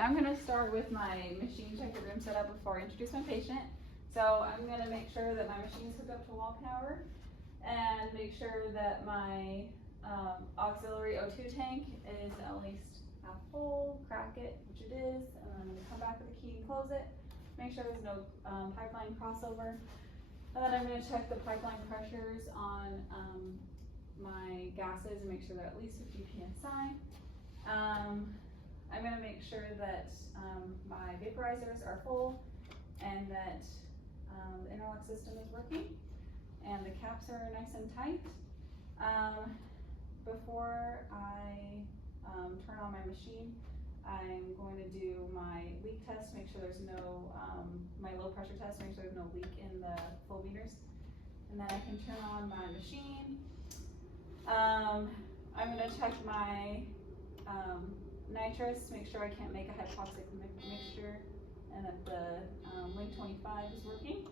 I'm going to start with my machine check the room setup before I introduce my patient. So I'm going to make sure that my machine's hooked up to wall power and make sure that my auxiliary O2 tank is at least half full, crack it, which it is, and then I'm going to come back with the key and close it, make sure there's no pipeline crossover, and then I'm going to check the pipeline pressures on my gases and make sure they're at least 50 psi. I'm going to make sure that my vaporizers are full and that the interlock system is working and the caps are nice and tight. Before I turn on my machine, I'm going to do my leak test, make sure there's no, my low pressure test, make sure there's no leak in the flow meters. And then I can turn on my machine. I'm going to check my nitrous, make sure I can't make a hypoxic mixture and that the link 25 is working.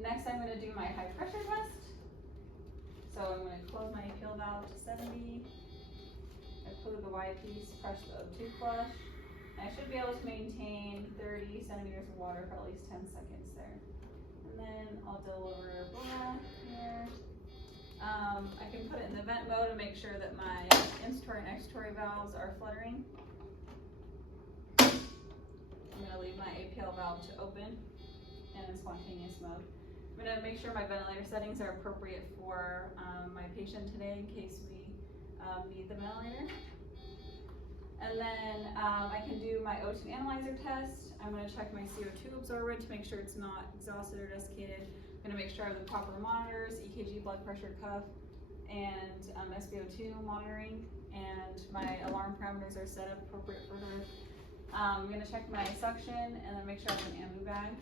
Next I'm going to do my high pressure test. So I'm going to close my appeal valve to 70, include the Y piece, press the O2 flush. I should be able to maintain 30 centimeters of water for at least 10 seconds there. And then I'll deliver blah here. I can put it in the vent mode and make sure that my inspiratory and expiratory valves are fluttering. I'm going to leave my APL valve to open and in spontaneous mode. I'm going to make sure my ventilator settings are appropriate for my patient today in case we need the ventilator. And then I can do my O2 analyzer test. I'm going to check my CO2 absorbent to make sure it's not exhausted or desiccated. I'm going to make sure I have the proper monitors, EKG, blood pressure, cuff, and SpO2 monitoring, and my alarm parameters are set up appropriate for her. I'm going to check my suction and then make sure I have an ambu bag.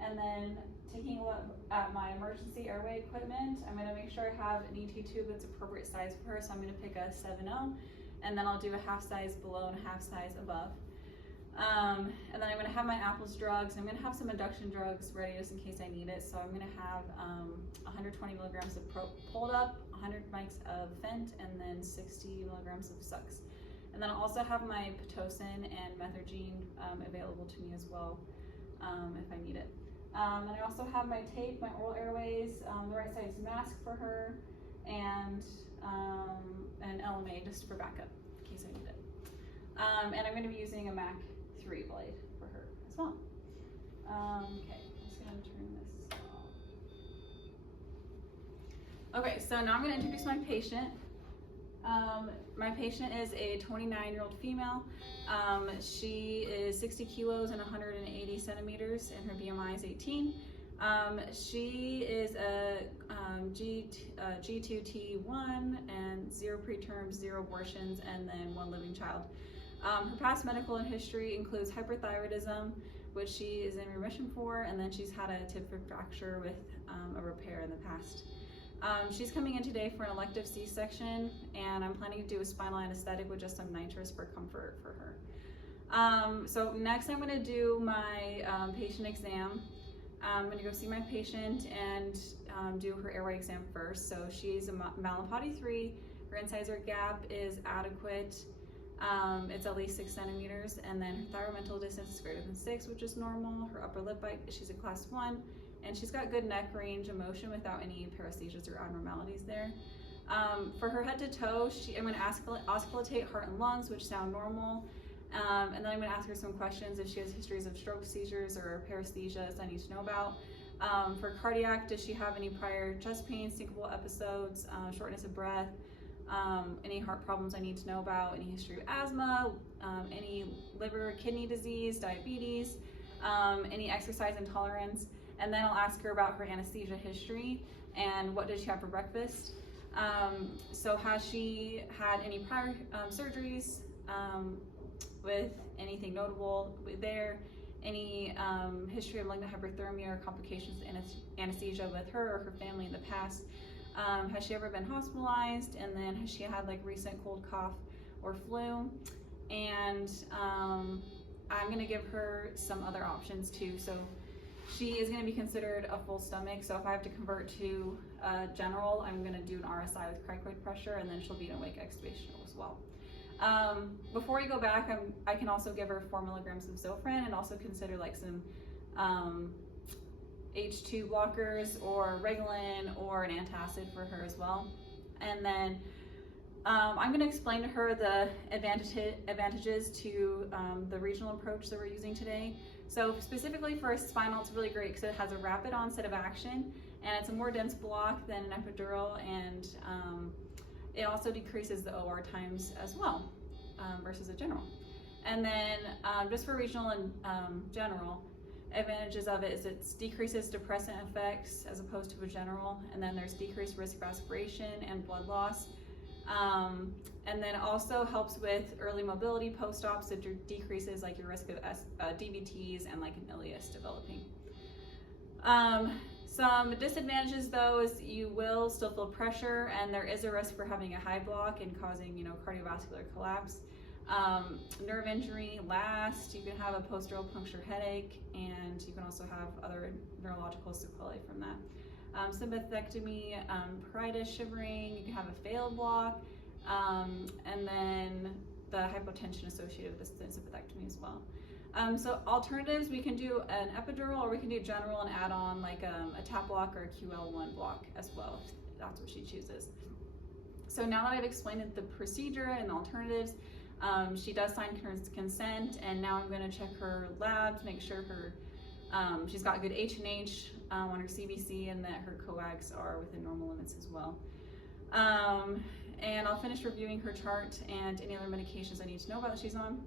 And then taking a look at my emergency airway equipment, I'm going to make sure I have an ET tube that's appropriate size for her, so I'm going to pick a 7.0, and then I'll do a half size below and a half size above. And then I'm going to have my Apple's drugs. I'm going to have some induction drugs ready just in case I need it. So I'm going to have 120 milligrams of pulled up, 100 mics of Fent, and then 60 milligrams of Sux. And then I'll also have my Pitocin and Methergine available to me as well if I need it. And I also have my tape, my oral airways, the right size mask for her, and an LMA just for backup in case I need it. And I'm going to be using a Mac 3 blade for her as well. Okay, I'm just going to turn this off. Okay, so now I'm going to introduce my patient. My patient is a 29-year-old female. She is 60 kilos and 180 centimeters, and her BMI is 18. She is a G2T1 and 0 preterms, 0 abortions, and then 1 living child. Her past medical history includes hyperthyroidism, which she is in remission for, and then she's had a tib fracture with a repair in the past. She's coming in today for an elective C-section, and I'm planning to do a spinal anesthetic with just some nitrous for comfort for her. So next I'm going to do my patient exam. I'm going to go see my patient and do her airway exam first. So she's a Malapati 3, her incisor gap is adequate. It's at least 6 centimeters, and then her thyromental distance is greater than 6, which is normal. Her upper lip bite, she's a class 1, and she's got good neck range of motion without any paresthesias or abnormalities there. For her head to toe, I'm going to auscultate heart and lungs, which sound normal, and then I'm going to ask her some questions if she has histories of stroke, seizures, or paresthesias I need to know about. For cardiac, does she have any prior chest pain, syncopal episodes, shortness of breath, any heart problems I need to know about, any history of asthma, any liver, kidney disease, diabetes, any exercise intolerance, and then I'll ask her about her anesthesia history and what did she have for breakfast. So has she had any prior surgeries with anything notable there, any history of malignant hyperthermia or complications of anesthesia with her or her family in the past. Has she ever been hospitalized, and then has she had like recent cold, cough, or flu? And I'm gonna give her some other options too. So she is going to be considered a full stomach, so if I have to convert to general, I'm going to do an RSI with cricoid pressure, and then she'll be in awake extubational as well. Before we go back, I can also give her 4 milligrams of Zofran, and also consider like some H2 blockers or Reglan or an antacid for her as well. And then I'm going to explain to her the advantages to the regional approach that we're using today. So specifically for a spinal, it's really great because it has a rapid onset of action, and it's a more dense block than an epidural, and it also decreases the OR times as well versus a general. And then just for regional and general, advantages of it is it decreases depressant effects as opposed to a general, and then there's decreased risk of aspiration and blood loss. And then also helps with early mobility post-op, so it decreases like your risk of DVTs and like an ileus developing. Some disadvantages though is you will still feel pressure, and there is a risk for having a high block and causing, cardiovascular collapse. Nerve injury lasts, you can have a post-dural puncture headache, and you can also have other neurological sequelae from that. Sympathectomy, pruritus, shivering, you can have a failed block, and then the hypotension associated with the sympathectomy as well. So alternatives, we can do an epidural, or we can do general and add on like a TAP block or a QL1 block as well, if that's what she chooses. So now that I've explained the procedure and the alternatives, she does sign consent, and now I'm going to check her labs, make sure her she's got good H&H on her CBC, and that her coags are within normal limits as well. And I'll finish reviewing her chart and any other medications I need to know about that she's on.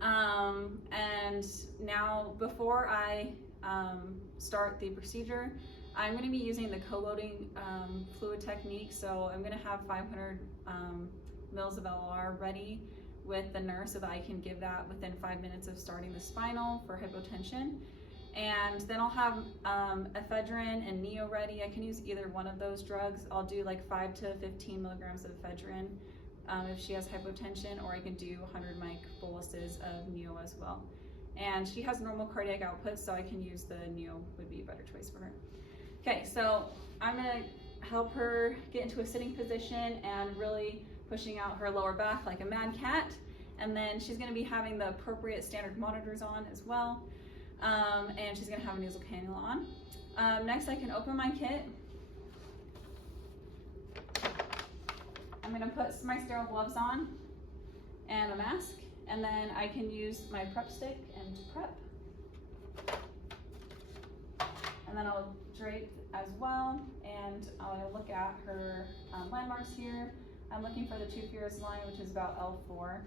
And now before I start the procedure, I'm going to be using the co-loading fluid technique. So I'm going to have 500 mils of LR ready with the nurse so that I can give that within 5 minutes of starting the spinal for hypotension. And then I'll have ephedrine and neo ready. I can use either one of those drugs. I'll do like 5 to 15 milligrams of ephedrine if she has hypotension, or I can do 100 mic boluses of neo as well. And she has normal cardiac output, so I can use the neo, would be a better choice for her. Okay, so I'm gonna help her get into a sitting position and really pushing out her lower back like a mad cat. And then she's gonna be having the appropriate standard monitors on as well. And she's gonna have a nasal cannula on. Next, I can open my kit. I'm gonna put my sterile gloves on and a mask, and then I can use my prep stick and prep. And then I'll drape as well, and I'll look at her landmarks here. I'm looking for the 2 Furious line, which is about L4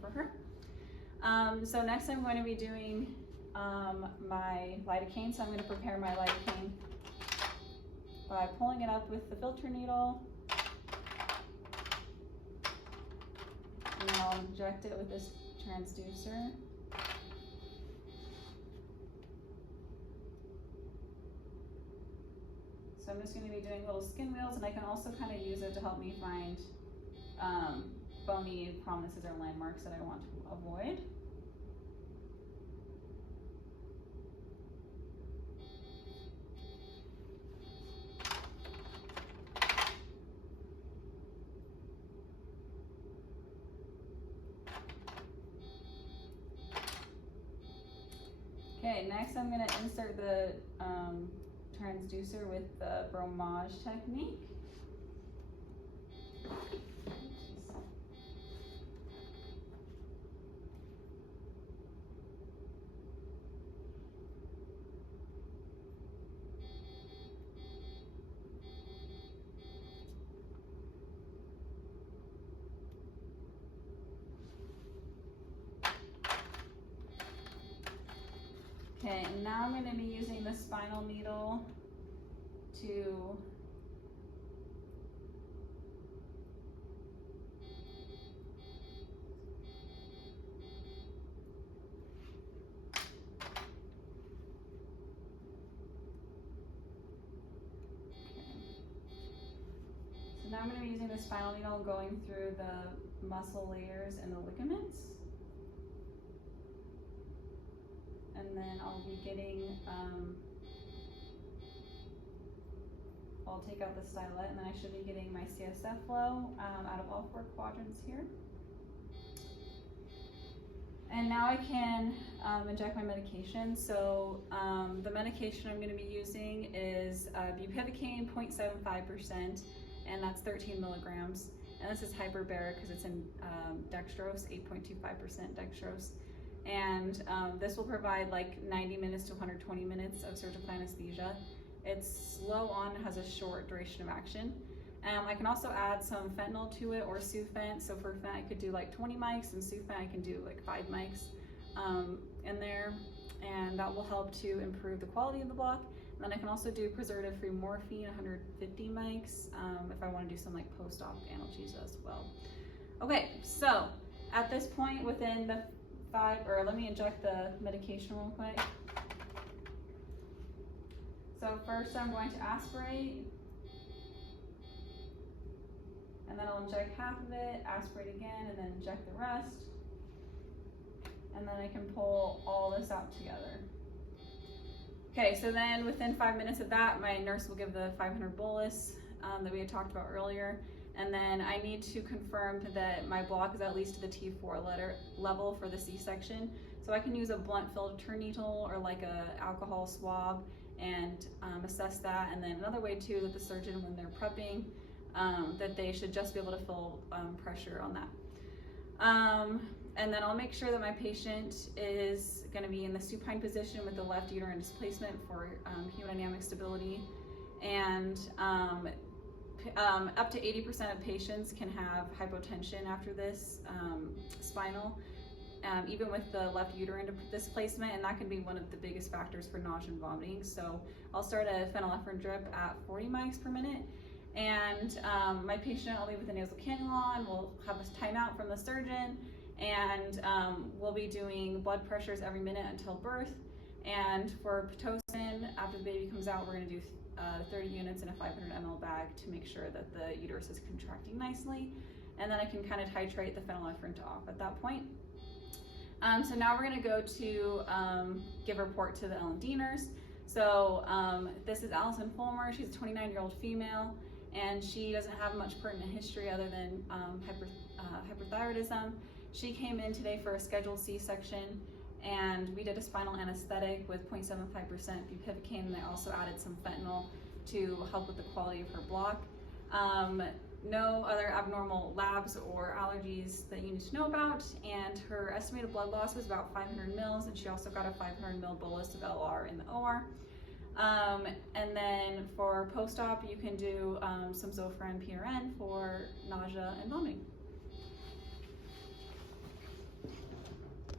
for her. So next I'm going to be doing my lidocaine. So I'm going to prepare my lidocaine by pulling it up with the filter needle. And then I'll inject it with this transducer. So I'm just going to be doing little skin wheels, and I can also kind of use it to help me find bony prominences or landmarks that I want to avoid. Okay, next I'm going to insert the transducer with the bromage technique. Okay, and now I'm going to be using the spinal needle to So now I'm going to be using the spinal needle going through the muscle layers and the ligaments. and then I'll be getting, I'll take out the stylet, and then I should be getting my CSF flow out of all 4 quadrants here. And now I can inject my medication. So the medication I'm going to be using is bupivacaine 0.75%, and that's 13 milligrams. And this is hyperbaric because it's in dextrose, 8.25% dextrose. And this will provide like 90 minutes to 120 minutes of surgical anesthesia. It's slow on, has a short duration of action. I can also add some fentanyl to it or Sufent. So for fent, I could do like 20 mics, and Sufent, I can do like 5 mics in there. And that will help to improve the quality of the block. And then I can also do preservative-free morphine, 150 mics, if I want to do some like post-op analgesia as well. Okay, so at this point within the let me inject the medication real quick. So first I'm going to aspirate, and then I'll inject half of it, aspirate again, and then inject the rest. And then I can pull all this out together. Okay, so then within 5 minutes of that, my nurse will give the 500 bolus that we had talked about earlier. And then I need to confirm that my block is at least to the T4 level for the C-section. So I can use a blunt filter needle or like a alcohol swab and assess that. And then another way too, that the surgeon, when they're prepping, that they should just be able to feel pressure on that. And then I'll make sure that my patient is going to be in the supine position with the left uterine displacement for hemodynamic stability. And up to 80% of patients can have hypotension after this spinal, even with the left uterine displacement, and that can be one of the biggest factors for nausea and vomiting. So I'll start a phenylephrine drip at 40 mics per minute. And my patient, I'll leave with a nasal cannula, and we'll have a timeout from the surgeon, and we'll be doing blood pressures every minute until birth. And for Pitocin, after the baby comes out, we're going to do 30 units in a 500 ml bag to make sure that the uterus is contracting nicely. And then I can kind of titrate the phenylephrine to off at that point. So now we're going to go to give a report to the L&D nurse. So this is Allison Fulmer. She's a 29-year-old female, and she doesn't have much pertinent history other than hyperthyroidism. She came in today for a scheduled C-section, and we did a spinal anesthetic with 0.75% bupivacaine, and I also added some fentanyl to help with the quality of her block. No other abnormal labs or allergies that you need to know about, and her estimated blood loss was about 500 mils, and she also got a 500 ml bolus of LR in the OR. And then for post-op, you can do some Zofran PRN for nausea and vomiting.